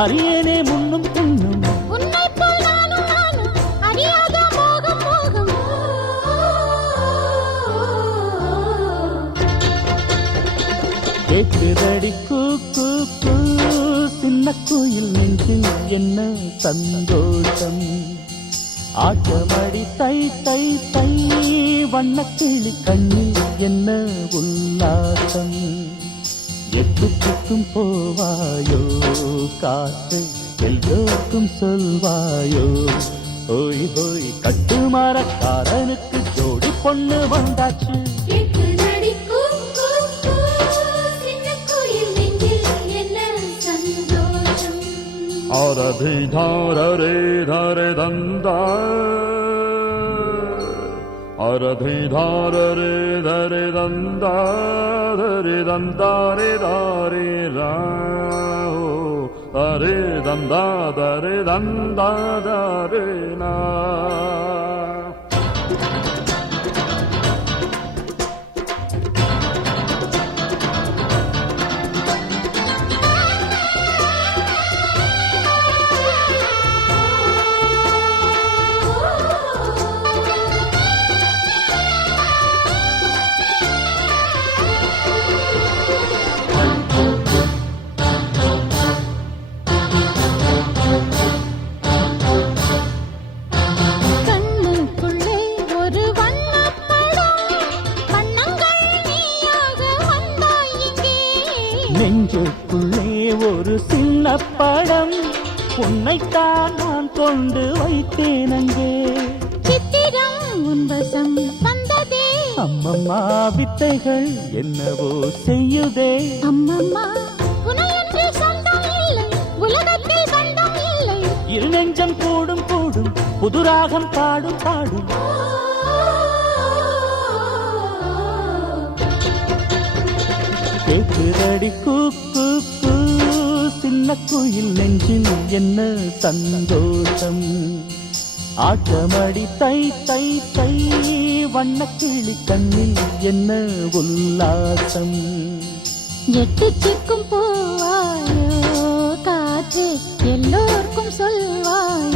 அறியேனே முன்னும் பின்னும் கேக்குதடி கூ கூ கூ சின்ன குயில் நெஞ்சில் என்ன சந்தோஷம் ஆட்டமடி தை தை தை வண்ணக்கிளி கண்ணில் என்ன உல்லாசம் எட்டுக்கும் போவாயோ காற்று எல்லோருக்கும் சொல்வாயோ ஓய் ஹோய் கட்டுமரக்காரனுக்கு ஜோடி பொண்ணு வந்தாச்சு ஆரதி தாரரே தரே தந்தா ஆரதி தாரரே தரே தந்தா தரே தந்தாரே தாரே ராஓ தரே தந்தா தரே தந்தா தரே நா நெஞ்சுக்குள்ளே ஒரு சின்ன படம் உன்னைத்தான் நான் கொண்டு வைத்தேன் அங்கே சித்திரம் உன்வசம் வந்ததே அம்மம்மா வித்தைகள் என்னவோ செய்யுதே அம்மம்மா உனையன்றி சொந்தம் இல்லை உலகத்தில் பந்தம் இல்லை இரு நெஞ்சம் கூடும் கூடும் புதுராகம் பாடும் பாடும் கேக்குதடி கூ கூ கூ சின்ன குயில் நெஞ்சில் என்ன சந்தோஷம் ஆட்டமடி தை தை தை வண்ணக்கிளி கண்ணில் என்ன உல்லாசம் எட்டுச்சிக்கும் போவாயோ காற்று எல்லோருக்கும் சொல்வாயோ